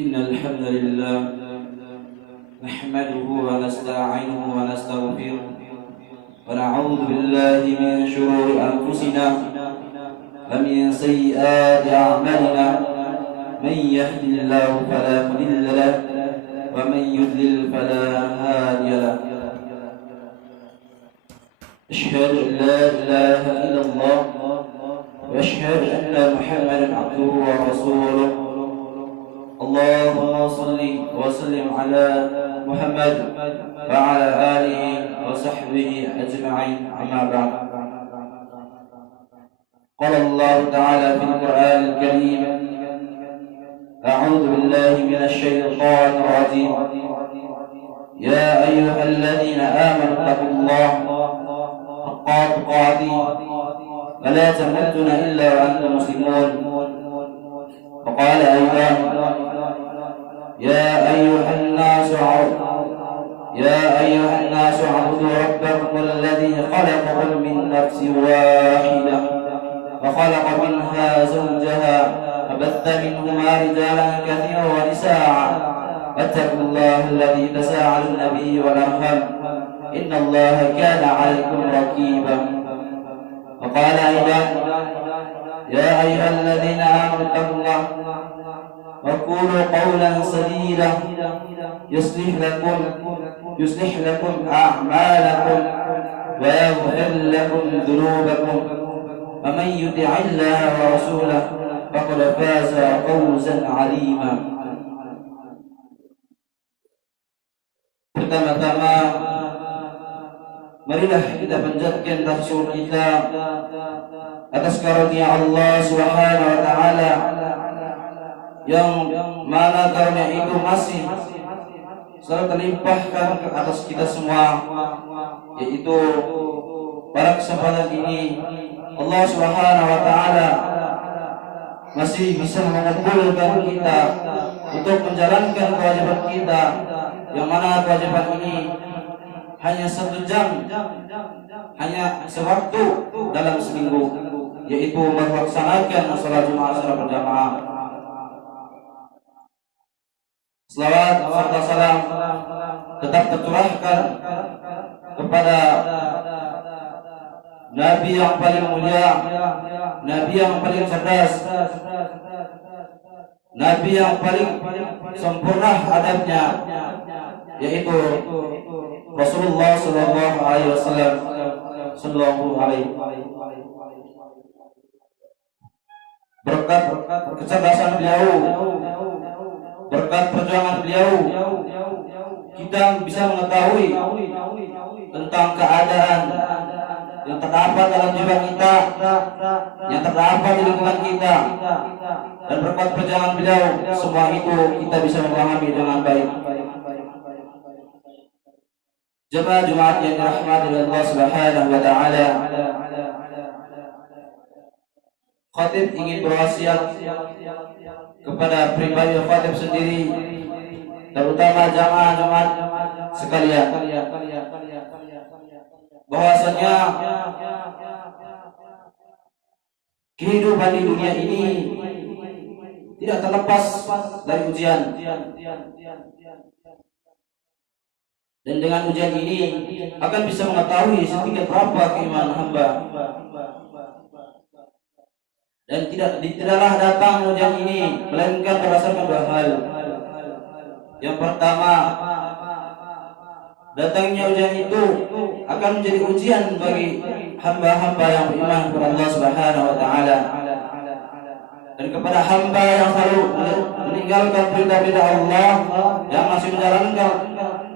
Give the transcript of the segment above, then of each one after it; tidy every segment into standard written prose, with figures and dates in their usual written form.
إن الحمد لله نحمده ونستعينه ونستغفره ونعوذ بالله من شرور أنفسنا ومن سيئات أعمالنا من يهد الله فلا مضل له ومن يضلل فلا هادي له أشهد أن لا إله إلا الله وأشهد أن محمدا عبده ورسوله اللهم صل وسلم على محمد وعلى آله وصحبه أجمعين أما بعد قال الله تعالى في القرآن الكريم أعوذ بالله من الشيطان الرجيم يا أيها الذين آمنوا اتقوا الله حق تقاته ولا تموتن إلا وأنتم مسلمون وقال أيضا يا أيها الناس اعبدوا ربكم الذي خلقكم من نفس واحدة وخلق منها زوجها وبث منهما رجالا كثيرا ونساء واتقوا الله الذي تساءلون به والأرحام إن الله كان عليكم رقيبا وقال أيضا يا أيها الذين آمنوا اتقوا الله وقولوا قولا سديدا يصلح لكم أعمالكم ويغفر لكم ذنوبكم ومن يطع الله ورسوله فقد فاز فوزا عظيما. Pertama-tama marilah kita panjatkan tahsyur kita atas karunia Allah Subhanahu wa taala yang mana karunia itu masih selalu terlimpahkan ke atas kita semua, yaitu pada kesempatan ini Allah Subhanahu wa taala masih bisa mengumpulkan kita untuk menjalankan kewajiban kita, yang mana kewajiban ini hanya 1 jam, hanya sewaktu dalam seminggu, yaitu melaksanakan salat Jumat secara berjamaah. Selawat serta salam tetap tercurahkan kepada Nabi yang paling mulia, Nabi yang paling cerdas, Nabi yang paling sempurna adabnya, yaitu Rasulullah sallallahu alaihi wasallam berkat kecerdasan beliau, berkat perjuangan beliau, kita bisa mengetahui tentang keadaan yang terdapat dalam jiwa kita, yang terdapat di lingkungan kita, dan berkat perjuangan beliau semua itu kita bisa memahami dengan baik. Jemaah Jumat yang dirahmati oleh Allah Subhanahu wa taala, khatib ingin berwasiat kepada pribadi khatib sendiri, terutama jamaah Jumat sekalian, bahwasanya kehidupan di dunia ini tidak terlepas dari ujian. Dan dengan ujian ini akan bisa mengetahui setingkat berapa keimanan hamba. Dan tidaklah datang ujian ini melainkan berdasarkan 2 hal. Yang pertama, datangnya ujian itu akan menjadi ujian bagi hamba-hamba yang beriman kepada Allah Subhanahu wa taala. Dan kepada hamba yang selalu meninggalkan perintah-perintah Allah, yang masih menjalankan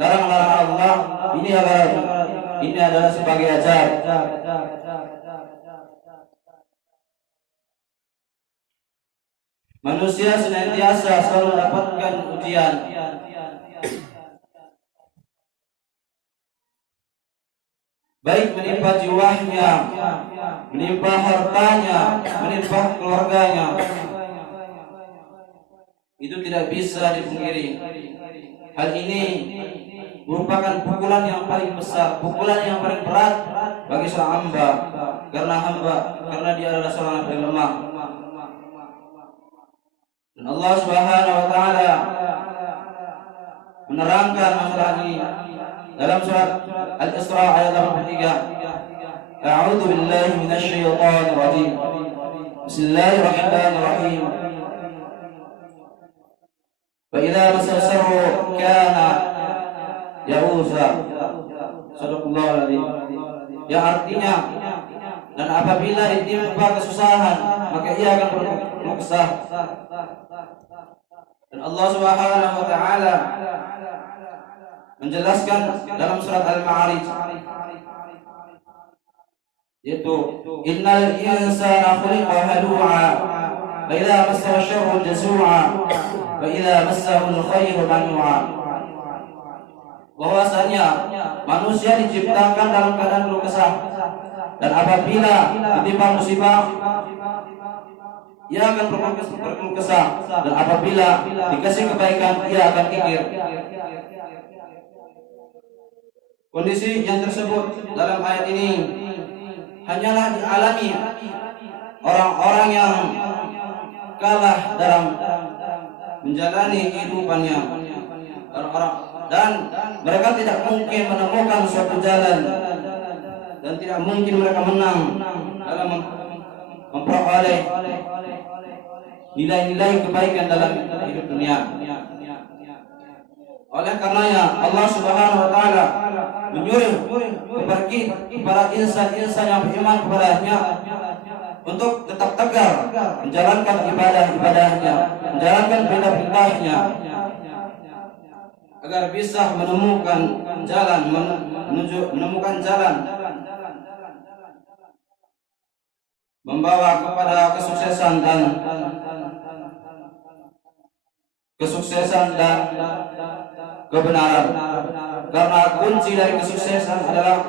larangan-larangan Allah, ini adalah sebagai ajar. Manusia senantiasa selalu mendapatkan ujian, baik menimpa jiwanya, menimpa hartanya, menimpa keluarganya. Itu tidak bisa dipungkiri. Hal ini merupakan pukulan yang paling besar, pukulan yang paling berat bagi seorang hamba, karena dia adalah seorang yang paling lemah. Dan Allah Subhanahu wa taala menerangkan masalah ini dalam surat Al-Isra ayat 83. A'udzu billahi minasyaitonir rajim. Bismillahirrahmanirrahim. Wa idza masal sarru kana ya'usa. Sadaqallahul adzim. Yang artinya, dan apabila ditimpa kesusahan maka ia akan berkeluh kesah. Dan Allah Subhanahu wa taala menjelaskan dalam surat Al-Ma'arij, yaitu innal insana khuliqa halu'a wa idza massahu syarru jazu'a wa idza massahu al-khairu manu'a. Bahwasanya manusia diciptakan dalam keadaan berkeluh kesah, dan apabila ditimpa musibah ia akan berkeluh kesah, dan apabila dikasih kebaikan ia akan kikir. Kondisi yang tersebut dalam ayat ini hanyalah dialami orang-orang yang kalah dalam menjalani kehidupannya, dan mereka tidak mungkin menemukan suatu jalan, dan tidak mungkin mereka menang dalam memperoleh nilai-nilai kebaikan dalam hidup dunia. Oleh karenanya Allah Subhanahu wa taala menyuruh kepada insan-insan yang beriman kepadanya untuk tetap tegar menjalankan ibadah-ibadahnya, menjalankan perintah-perintahnya, agar bisa menemukan jalan membawa kepada kesuksesan dan kebenaran. Karena kunci dari kesuksesan adalah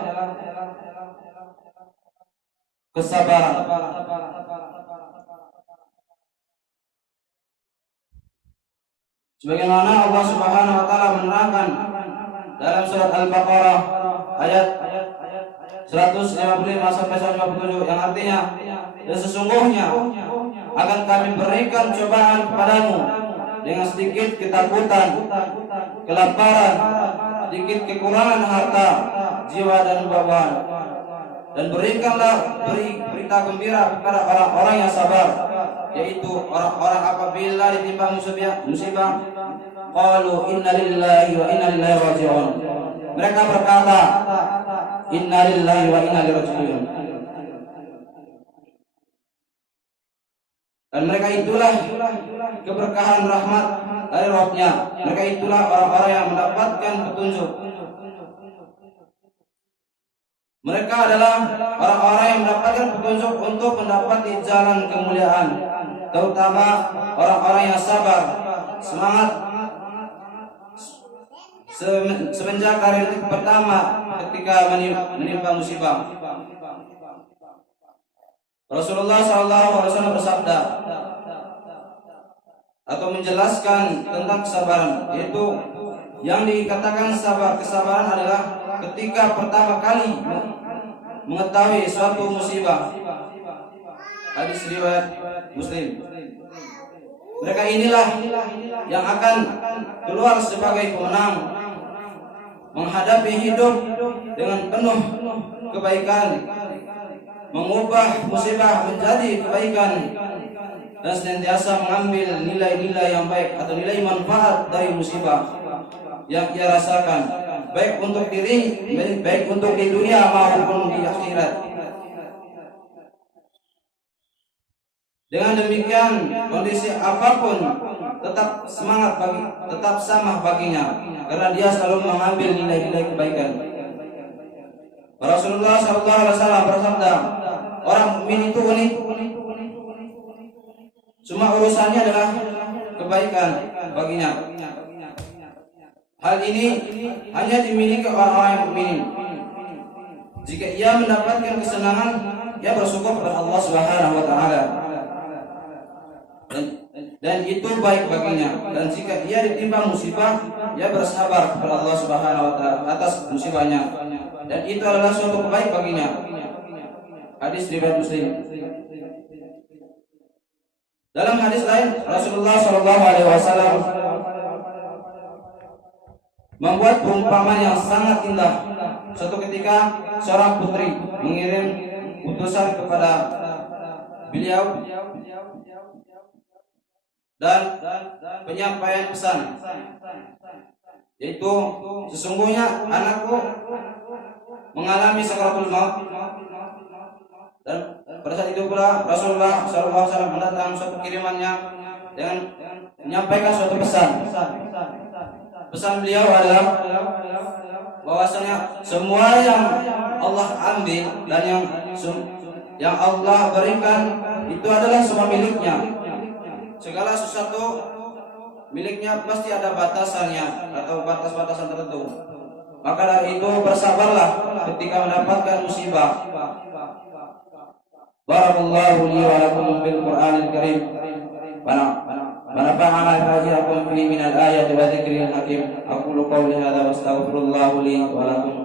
kesabaran. Sebagaimana Allah Subhanahu wa taala menerangkan dalam surat Al-Baqarah ayat 155 sampai 157, yang artinya, dan sesungguhnya akan kami berikan cobaan kepadamu dengan sedikit ketakutan, kelaparan, sedikit kekurangan harta, jiwa dan bawaan. Dan berikanlah berita gembira kepada orang-orang yang sabar, yaitu orang-orang apabila ditimpa musibah, qalu inna lillahi wa inna ilaihi raji'un. Mereka berkata, inna lillahi wa inna ilaihi raji'un. Dan mereka itulah keberkahan rahmat dari Rabb-Nya. Mereka itulah orang-orang yang mendapatkan petunjuk. Mereka adalah orang-orang yang mendapatkan petunjuk untuk mendapati jalan kemuliaan, terutama orang-orang yang sabar, semangat semenjak dari detik pertama ketika menimpa musibah. Rasulullah SAW bersabda atau menjelaskan tentang kesabaran, yaitu yang dikatakan kesabaran adalah ketika pertama kali mengetahui suatu musibah. Hadis riwayat Muslim. Mereka inilah yang akan keluar sebagai pemenang, menghadapi hidup dengan penuh kebaikan, mengubah musibah menjadi kebaikan, dan senantiasa mengambil nilai-nilai yang baik atau nilai manfaat dari musibah yang ia rasakan, baik untuk diri, baik untuk di dunia maupun di akhirat. Dengan demikian, kondisi apapun tetap sama baginya, karena dia selalu mengambil nilai-nilai kebaikan. Rasulullah SAW bersabda, orang mukmin itu unik. Semua urusannya adalah kebaikan baginya. Hal ini hanya dimiliki orang-orang mukmin. Jika ia mendapatkan kesenangan, ia bersyukur kepada Allah Subhanahu wa taala. Dan itu baik baginya. Dan jika ia ditimpa musibah, ia bersabar kepada Allah Subhanahu wa taala atas musibahnya. Dan itu adalah suatu baik baginya. Hadis riwayat Muslim. Dalam hadis lain, Rasulullah SAW membuat perumpamaan yang sangat indah. Suatu ketika seorang putri mengirim utusan kepada beliau dan penyampaian pesan, yaitu sesungguhnya anakku mengalami sakaratul maut. Dan pada saat itu pula Rasulullah SAW mendatang suatu kirimannya dengan menyampaikan suatu pesan. Pesan beliau adalah bahwasanya semua yang Allah ambil dan yang Allah berikan itu adalah semua miliknya. Segala sesuatu miliknya pasti ada batasannya atau batas-batasan tertentu. Maka dari itu bersabarlah ketika mendapatkan musibah. Barakallahu li wa lakum bil Qur'anil Karim. ونفعنا بما فيه من الآيات والذكر الحكيم. أقول قولي هذا واستغفر الله لي ولكم.